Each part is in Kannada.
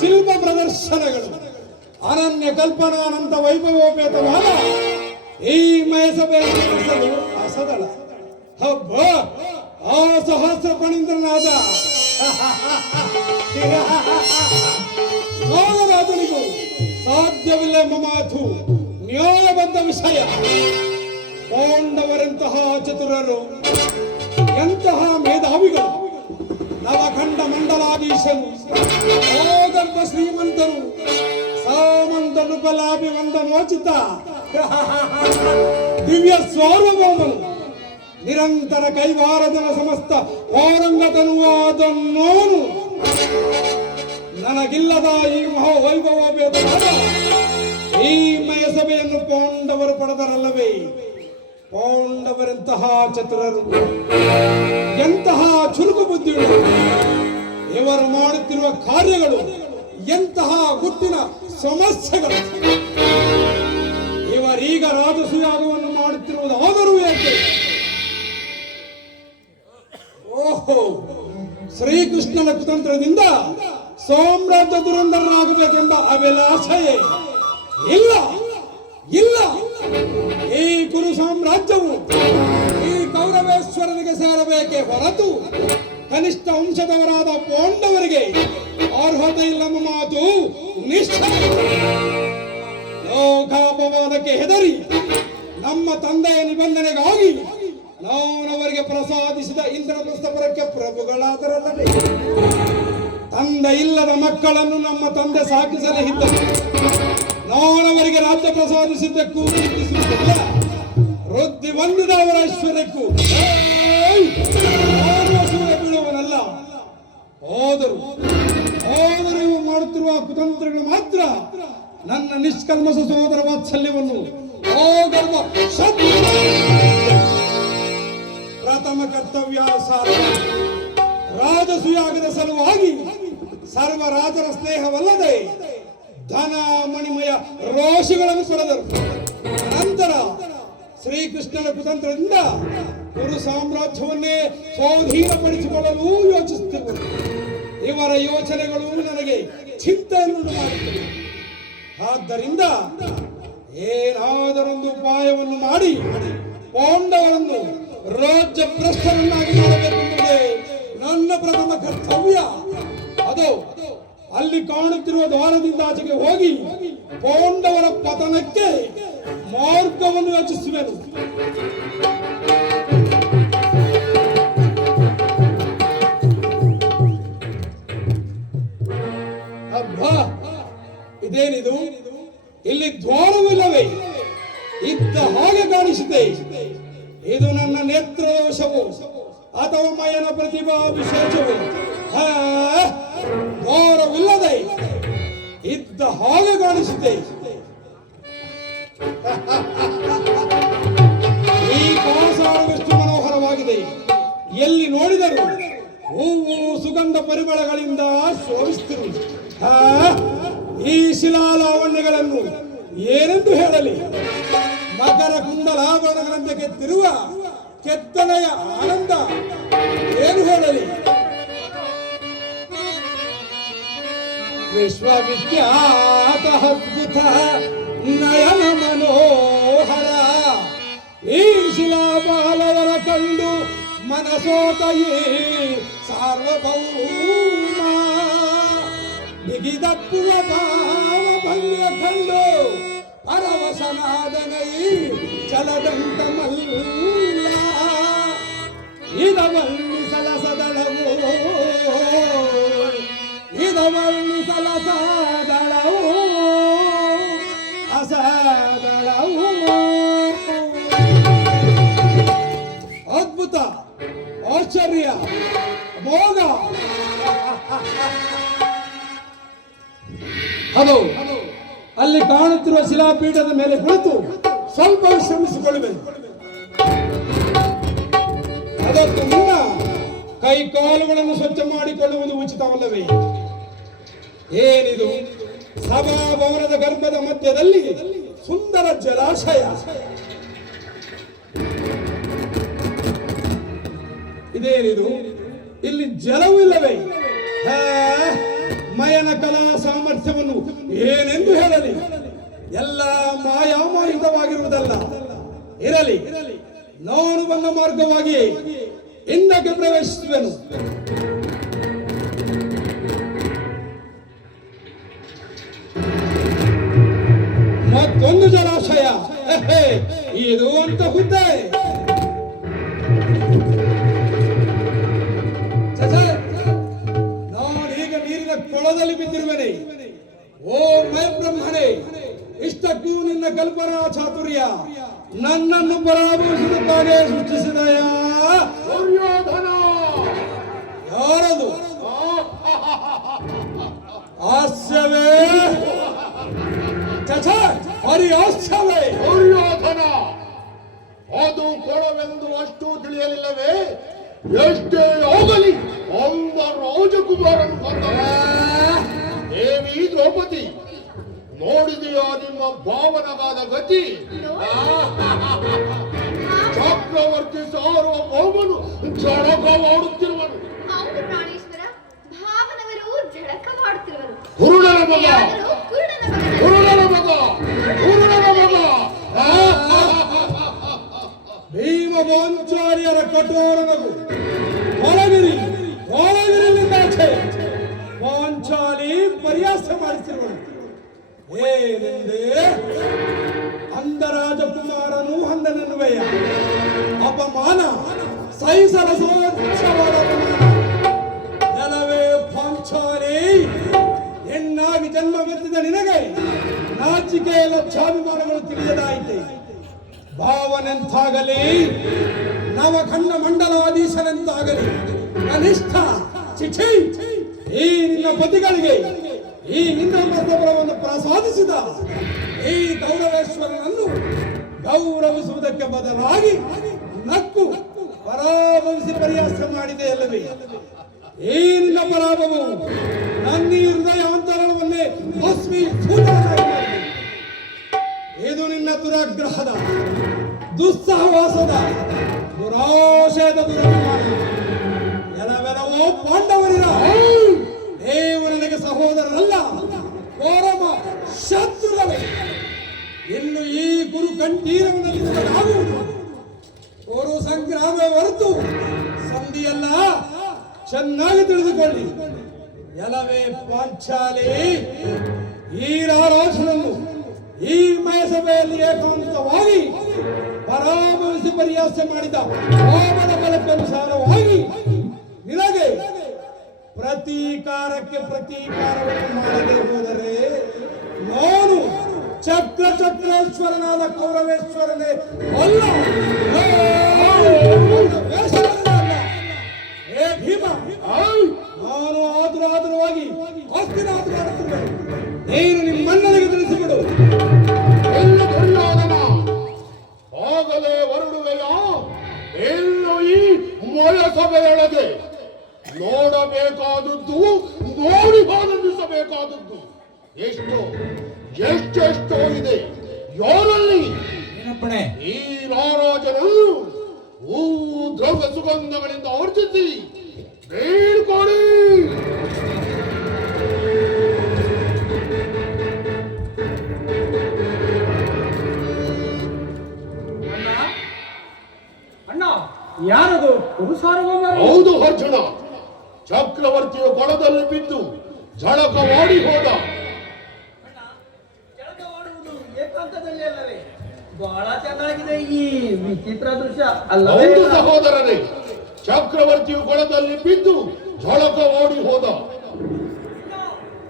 ಶಿಲ್ಪ ಪ್ರದರ್ಶನಗಳು. ಅನನ್ಯ ಕಲ್ಪನಾನಂತ ವೈಭವೋಪೇತವಾದ ಈ ಮಯಸಭೆಯನ್ನು ಅಸದಳ. ಹಬ್ಬ! ಆ ಸಹಸ್ರ ಪಣೀಂದ್ರನಾದ. ನಾಗರಾಜನಿಗೂ ಸಾಧ್ಯವಿಲ್ಲ ಎಂಬ ಮಾತು ನ್ಯಾಯಬದ್ಧ ವಿಷಯ. ಪಾಂಡವರೆಂತಹ ಚತುರರು, ಎಂತಹ ಮೇಧಾವಿಗಳು, ನವಖಂಡ ಮಂಡಲಾಧೀಶನು ಓಗರ್ಭ ಶ್ರೀಮಂತರು. ಸಾಮಂತ ಒಂದ ವಂದನೋಚಿತ ದಿವ್ಯ ಸಾರ್ವಭೌಮನು ನಿರಂತರ ಕೈವಾರದನ ಸಮಸ್ತ ಔರಂಗತನುವಾದ ನೋನು ನನಗಿಲ್ಲದ ಈ ಮಹಾವೈಭವ ವೈಭವ ಈ ಮಯಸಭೆಯನ್ನು ಪೌಂಡವರು ಪಡೆದರಲ್ಲವೇ? ಪೌಂಡವರೆಂತಹ ಚತುರರು. ಎಂತಹ ಚುರುಕು ಬುದ್ಧಿಗಳು ಇವರು ಮಾಡುತ್ತಿರುವ ಕಾರ್ಯಗಳು ಎಂತಹ ಗುಟ್ಟಿನ ಸಮಸ್ಯೆಗಳು. ಇವರೀಗ ರಾಜಸುಯಾಗವನ್ನು ಮಾಡುತ್ತಿರುವುದು ಆದರೂ ಏಕೆ? ಓಹೋ, ಶ್ರೀಕೃಷ್ಣನ ಕುತಂತ್ರದಿಂದ ಸಾಮ್ರಾಜ್ಯ ದುರಂಧರನಾಗಬೇಕೆಂಬ ಅಭಿಲಾಷೆಯೇ? ಇಲ್ಲ ಇಲ್ಲ. ಈ ಕುರು ಸಾಮ್ರಾಜ್ಯವು ಈ ಕೌರವೇಶ್ವರನಿಗೆ ಸೇರಬೇಕೇ ಹೊರತು ಕನಿಷ್ಠ ವಂಶದವರಾದ ಪೋಂಡವರಿಗೆ ಅರ್ಹತೆ ಇಲ್ಲಮ್ಮ ಮಾತು ಲೋಕಾಪವಾದಕ್ಕೆ ಹೆದರಿ ನಮ್ಮ ತಂದೆಯ ನಿಬಂಧನೆಗಾಗಿ ನಾನವರಿಗೆ ಪ್ರಸಾದಿಸಿದ ಇಂದ್ರಪ್ರಸ್ಥಪುರಕ್ಕೆ ಪ್ರಭುಗಳಾದರಲ್ಲ ತಂದೆ ಇಲ್ಲದ ಮಕ್ಕಳನ್ನು ನಮ್ಮ ತಂದೆ ಸಾಕಿಸಲೇ ಇದ್ದ. ನಾನವರಿಗೆ ರಾಜ್ಯ ಪ್ರಸಾದಿಸಿದ್ದಕ್ಕೂ ವೃದ್ಧಿ ಹೊಂದಿದ ಅವರ ಐಶ್ವರ್ಯಕ್ಕೂ. ಬೀಳುವವನಲ್ಲ. ಹೋದರು ಹೋದರು ಇವು ಮಾಡುತ್ತಿರುವ ಕುತಂತ್ರಗಳು ಮಾತ್ರ ನನ್ನ ನಿಷ್ಕಲ್ಮಸ ಸಹೋದರ ವಾತ್ಸಲ್ಯವನ್ನು. ಪ್ರಥಮ ಕರ್ತವ್ಯ ಸಾರ ರಾಜಸುಯಾಗದ ಸಲುವಾಗಿ ಸರ್ವ ರಾಜರ ಸ್ನೇಹವಲ್ಲದೆ ಧನ, ಮಣಿಮಯ, ರೋಷಗಳನ್ನು ಪಡೆದರು ನಂತರ ಶ್ರೀಕೃಷ್ಣನ ಕುತಂತ್ರದಿಂದ ಕುರು ಸಾಮ್ರಾಜ್ಯವನ್ನೇ ಸ್ವಾಧೀನಪಡಿಸಿಕೊಳ್ಳಲು ಯೋಚಿಸುತ್ತಿರುವ ಇವರ ಯೋಚನೆಗಳು ನನಗೆ ಚಿಂತೆಯನ್ನುಂಟು ಮಾಡುತ್ತವೆ ಆದ್ದರಿಂದ ಏನಾದರೊಂದು ಉಪಾಯವನ್ನು ಮಾಡಿ ಪಾಂಡವರನ್ನು ರಾಜ್ಯ ಭ್ರಷ್ಟರನ್ನಾಗಿ ಮಾಡಬೇಕೆಂಬುದೇ ನನ್ನ ಪ್ರಥಮ ಕರ್ತವ್ಯ. ಅದು ಅಲ್ಲಿ ಕಾಣುತ್ತಿರುವ ದ್ವಾರದಿಂದ ಆಚೆಗೆ ಹೋಗಿ ಪಾಂಡವರ ಪತನಕ್ಕೆ ಮಾರ್ಗವನ್ನು ಯೋಚಿಸುವೆನು ಅಬ್ಬಾ! ಇದೇನಿದು? ಇಲ್ಲಿ ದ್ವಾರವಿಲ್ಲವೇ? ಇದ್ದ ಹಾಗೆ ಕಾಣಿಸುತ್ತೆ ಇದು ನನ್ನ ನೇತ್ರ ದೋಷವು ಅಥವಾ ಮಯನ ಪ್ರತಿಭಾ ವಿಶೇಷವು ದ್ವಾರವಿಲ್ಲದೆ ಇದ್ದ ಹಾಗೆ ಕಾಣಿಸುತ್ತೆ ಈ ಕಾಸಾರವೆಷ್ಟು ಮನೋಹರವಾಗಿದೆ. ಎಲ್ಲಿ ನೋಡಿದರು ಹೂವು ಸುಗಂಧ ಪರಿಮಳಗಳಿಂದ ಶೋಭಿಸುತ್ತಿರುವುದು ಆ, ಈ ಶಿಲಾಲಾವಣ್ಯಗಳನ್ನು ಏನೆಂದು ಹೇಳಲಿ? ಮಕರ ಕುಂಡಲಾಭರಣಗಳಂತೆ ಕೆತ್ತಿರುವ ಕೆತ್ತನೆಯ ಆನಂದ ಏನು ಹೇಳಲಿ? ವಿಶ್ವವಿಖ್ಯಾತ ಅದ್ಭುತ ನಯನ ಮನೋಹರ ಈ ಶಿಲಾಬಾಲವರ ಕಂಡು ಮನಸೋತಯೇ ಸಾರ್ವಭೌಮ ಬಿಗಿದಪ್ಪುವ ಭಾವ ಭಂಗ ಕಂಡು ಪರವಶನಾದನೈ ಚಲದಂತ ಮಲ್ಲ ಇದ ವರ್ಣಿಸಲ ಸದಳವು ಇದ ಸಾದಳವು ಅದ್ಭುತ, ಆಶ್ಚರ್ಯ ಮೋಗ ಅದು ಅಲ್ಲಿ ಕಾಣುತ್ತಿರುವ ಶಿಲಾಪೀಠದ ಮೇಲೆ ಕುಳಿತು ಸ್ವಲ್ಪ ಶ್ರಮಿಸಿಕೊಳ್ಳಬೇಕು ಅದಕ್ಕೆ ಮುನ್ನ ಕೈ ಕಾಲುಗಳನ್ನು ಸ್ವಚ್ಛ ಮಾಡಿಕೊಳ್ಳುವುದು ಉಚಿತವಲ್ಲವೇ? ಏನಿದು? ಸಭಾಭವನದ ಗರ್ಭದ ಮಧ್ಯದಲ್ಲಿ ಸುಂದರ ಜಲಾಶಯ. ಇದೇನಿದು? ಇಲ್ಲಿ ಜಲವೂ ಇಲ್ಲವೇ? ಮಯನ ಕಲಾ ಸಾಮರ್ಥ್ಯವನ್ನು ಏನೆಂದು ಹೇಳಲಿ? ಎಲ್ಲ ಮಾಯಾಮಯುತವಾಗಿರುವುದಲ್ಲ ಇರಲಿ. ನಾನು ಬಂದ ಮಾರ್ಗವಾಗಿ ಹಿಂದಕ್ಕೆ ಪ್ರವೇಶಿಸುವೆನು. ಇದು ಅಂತ ಹುದ್ದೆ ನಾನೀಗ ನೀರಿನ ಕೊಳದಲ್ಲಿ ಬಿದ್ದಿರುವೆನೆ. ಓ ಮೈ ಬ್ರಹ್ಮಣೆ ಇಷ್ಟಕ್ಕೂ ನಿನ್ನ ಕಲ್ಪನಾ ಚಾತುರ್ಯ ನನ್ನನ್ನು ಪರಾಭವಿಸುವುದಕ್ಕಾಗಿ ಸೃಷ್ಟಿಸಿದಯಾ? ದುರ್ಯೋಧನ! ಯಾರದು? ಹಾಸ್ಯವೇ? ಛೆ, ಹರಿ ಹಾಸ್ಯವೇ ದುರ್ಯೋಧನ ಅದು ಕೊಡವೆಂದು ಅಷ್ಟು ತಿಳಿಯಲಿಲ್ಲವೇ? ಎಷ್ಟೇ ಹೋಗಲಿ ಒಬ್ಬ ರಾಜಕುಮಾರನು ಕೊಂದ ದೇವಿ ದ್ರೌಪದಿ ನೋಡಿದೆಯಾ ನಿಮ್ಮ ಭಾವನವಾದ ಗತಿ? ಸಹಿಸಲ ಸೋಚ್ಛವಾದ ಅಪಮಾನ ಜನವೇ ಪಾಂಚಾಲಿ ಹೆಣ್ಣಾಗಿ ಜನ್ಮವೆತ್ತಿದ ನಿನಗೆ ನಾಚಿಕೆಯ ಲಕ್ಷಾಭಿಮಾನಗಳು ತಿಳಿಯದಾಯಿತೆ ಭಾವನೆಂತಾಗಲಿ ನವಖಂಡ ಮಂಡಲಾಧೀಶನೆಂತಾಗಲಿ ಕನಿಷ್ಠ ಚಿಚಿ ಈ ನಿನ್ನ ಪತಿಗಳಿಗೆ ಈ ಇಂದ್ರಪ್ರಸ್ಥಪುರವನ್ನು ಪ್ರಸಾದಿಸಿದ ಈ ಗೌರವೇಶ್ವರನನ್ನು ಗೌರವಿಸುವುದಕ್ಕೆ ಬದಲಾಗಿ ನಕ್ಕು ಪರಾಭವಿಸಿ ಪರಿಹಾಸ ಮಾಡಿದೆ ಅಲ್ಲವೇ ಈ ನಿನ್ನ ಪರಾಭವವು ನನ್ನ ಹೃದಯ ಅಂತರಣವನ್ನೇ ಭಸ್ಮಿ ಇದು ನಿನ್ನ ದುರಾಗ್ರಹದ, ದುಸ್ಸಹವಾಸದ, ದುರಾಶಯದ ದುರಭಿಮಾನ. ಎಲ್ಲವೆಲ್ಲವೋ ಪಾಂಡವರಿರ ಚೆನ್ನಾಗಿ ತಿಳಿದುಕೊಳ್ಳಿ. ಎಲವೇ ಪಾಂಚಾಲಿ ಈ ರಾರಾಜನನ್ನು ಈ ಮಯಸಭೆಯಲ್ಲಿ ಏಕಾಂತವಾಗಿ ಪರಾಮರ್ಶಿ ಪರಿಹಾಸ ಮಾಡಿದ ಹೋಮದ ಬಲಕ್ಕನುಸಾರವಾಗಿ ನಿನಗೆ ಪ್ರತೀಕಾರಕ್ಕೆ ಪ್ರತೀಕಾರವನ್ನು ಮಾಡದೆ ಹೋದರೆ ನಾನು ಚಕ್ರ ಚಕ್ರೇಶ್ವರನಾದ ಕೌರವೇಶ್ವರನೇ ಅಲ್ಲ. ನಾನು ಆತುರ ಆತುರವಾಗಿ ಅಸ್ತಿನ ಆತುರ ನೀನು ನಿಮ್ಮಣ್ಣನಿಗೆ ತಿಳಿಸಿಬಿಡು. ಎಲ್ಲ ದುರ್ಯೋಧನ? ಆಗಲೇ ಹೊರಡುವೆಯ ಎಲ್ಲೂ ಈ ಮೊಯ ಸಭೆಯೊಳಗೆ ನೋಡಬೇಕಾದದ್ದು ನೋಡಿ ಆನಂದಿಸಬೇಕಾದದ್ದು. ಎಷ್ಟು ಎಷ್ಟೆಷ್ಟೋ ಇದೆ. ಯಾರಲ್ಲಿ? ಈ ರಾರಾಜನನ್ನು ಹೂವು ದ್ರವ್ಯ ಸುಗಂಧಗಳಿಂದ ಅರ್ಜಿಸಿ ಬೀಳ್ಕೊಡಿ ಅಣ್ಣ ಅಣ್ಣ ಯಾರದು? ಪುರುಷಾರ್ವಮರ ಹೌದು ಅರ್ಜುನ. ಚಕ್ರವರ್ತಿಯ ಕೊಳದಲ್ಲಿ ಬಿದ್ದು ಹೋದ. ಜಳಕವಾಡುವುದು ಏಕಾಂತದಲ್ಲಿ ಅಲ್ಲವೇ? ಬಹಳ ಚೆನ್ನಾಗಿದೆ ಈ ವಿಚಿತ್ರ ದೃಶ್ಯ. ಅಲ್ಲವೇ ಹೌದು ಸಹೋದರರೇ ಚಕ್ರವರ್ತಿಯು ಕೊಳದಲ್ಲಿ ಬಿದ್ದು ಝಳಕವಾಡಿ ಹೋದ.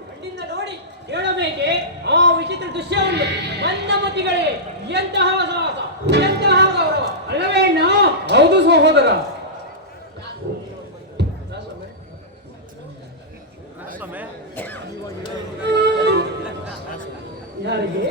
ಕಣ್ಣಿಂದ ನೋಡಿ ಹೇಳಬೇಕೆ ಆ ವಿಚಿತ್ರ ದೃಶ್ಯವನ್ನು ನನ್ನ ಮತಿಗಳಿಗೆ ಎಂತಹ ಸಹವಾಸ ಎಂತಹ ಗೌರವ? ಅಲ್ಲವೇ ಹೌದು ಸಹೋದರ. ಯಾರಿಗೆ?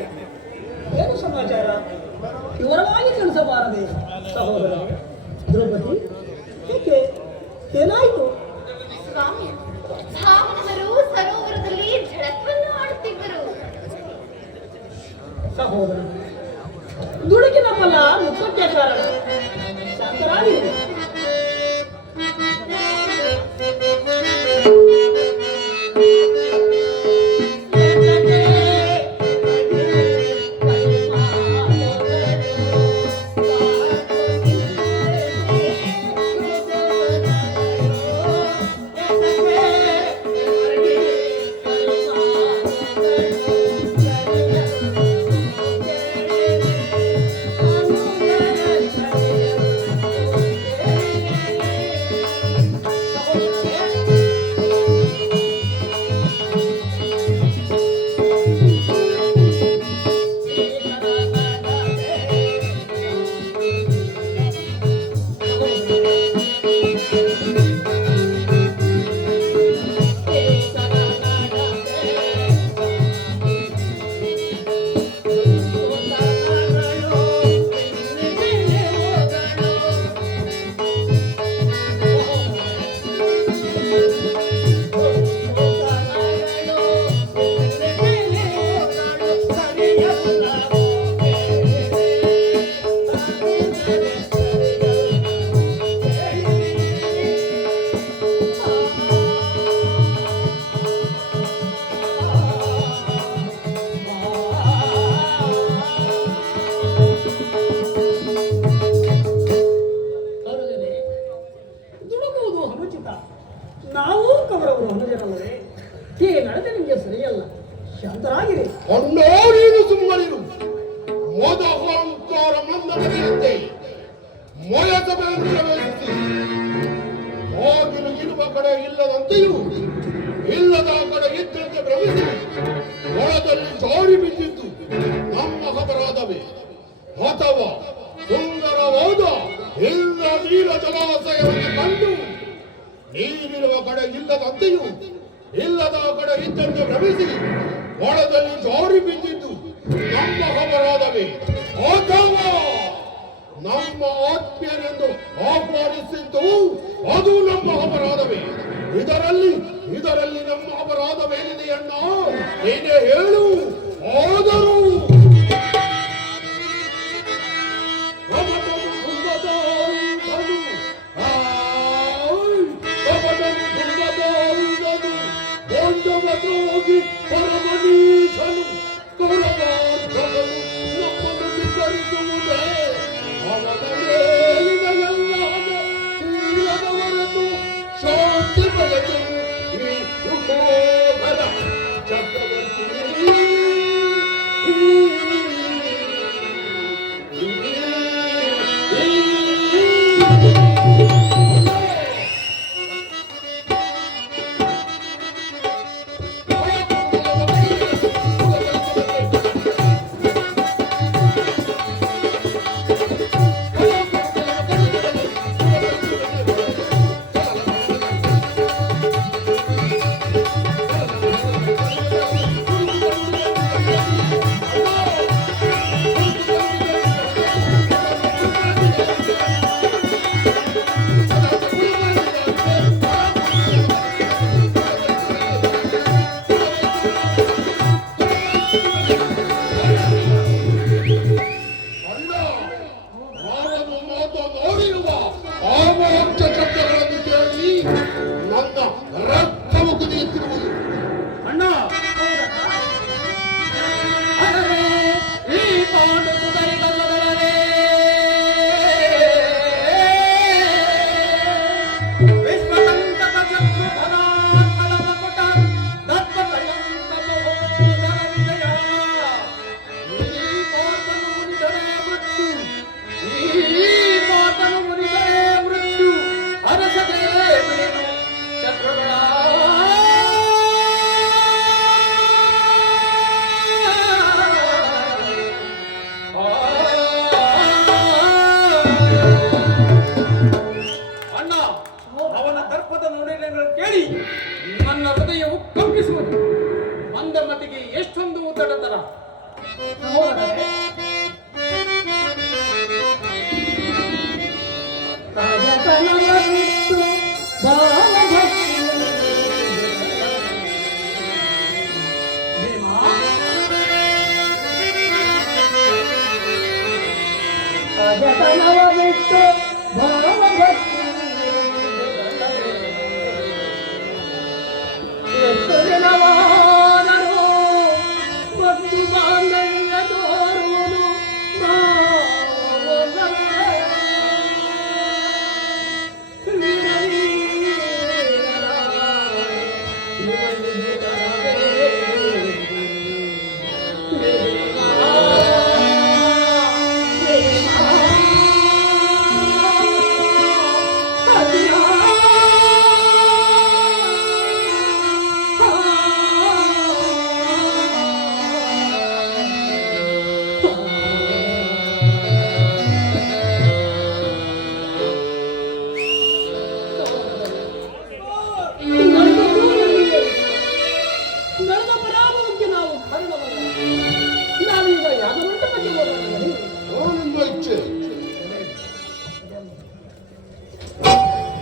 ಅಶೋಕವರವರು ಅನುಜರಲ್ಲವೇ ಹೀಗೆ ನಡೆದ ನಿಮಗೆ ಸರಿಯಲ್ಲ. ಶಾಂತರಾಗಿರಿ. ಕೊಂಡೋ ನೀನು ಮೋದ ಹೋಂಕಾರ ಮಂದನೆಯಂತೆ. ಮೋಯದ ಪ್ರವೇಶಿಸಿ. ಹೋಗಿಲು ಇರುವ ಕಡೆ ಇಲ್ಲದಂತೆಯೂ, ಇಲ್ಲದ ಕಡೆ ಇದ್ದಂತೆ ಭ್ರಮಿಸಿ, ಒಳದಲ್ಲಿ ಜಾರಿ ಬಿದ್ದಿದ್ದು ನಮ್ಮ ಅಪರಾಧವೇ. ಅಥವಾ ಸುಂದರವಾದ ಇಲ್ಲ ನೀಲ ಜಲಾಶಯವನ್ನು ನೀರಿರುವ ಕಡೆ ಇಲ್ಲದಂತೆಯೂ, ಇಲ್ಲದ ಕಡೆ ಇದ್ದಂತೆ ಭ್ರಮಿಸಿ, ಒಳದಲ್ಲಿ ಜಾರಿ ಬಿದ್ದಿದ್ದು ನಮ್ಮ ಅಪರಾಧವೇ. ನಮ್ಮ ಆತ್ಮೀಯರೆಂದು ಆಹ್ವಾನಿಸಿದ್ದು ಅದು ನಮ್ಮ ಅಪರಾಧವೇ. ಇದರಲ್ಲಿ ಇದರಲ್ಲಿ ನಮ್ಮ ಅಪರಾಧವೇನಿದೆ ಅಣ್ಣ? ನೀನೇ ಹೇಳು, ಆದರೂ ದರ್ಪದ ನುಡಿಗಳನ್ನು ಕೇಳಿ ನನ್ನ ಹೃದಯವು ಕಂಪಿಸುವುದು. ಮಂದಮತಿಗೆ ಎಷ್ಟೊಂದು ಉದ್ದಟತನ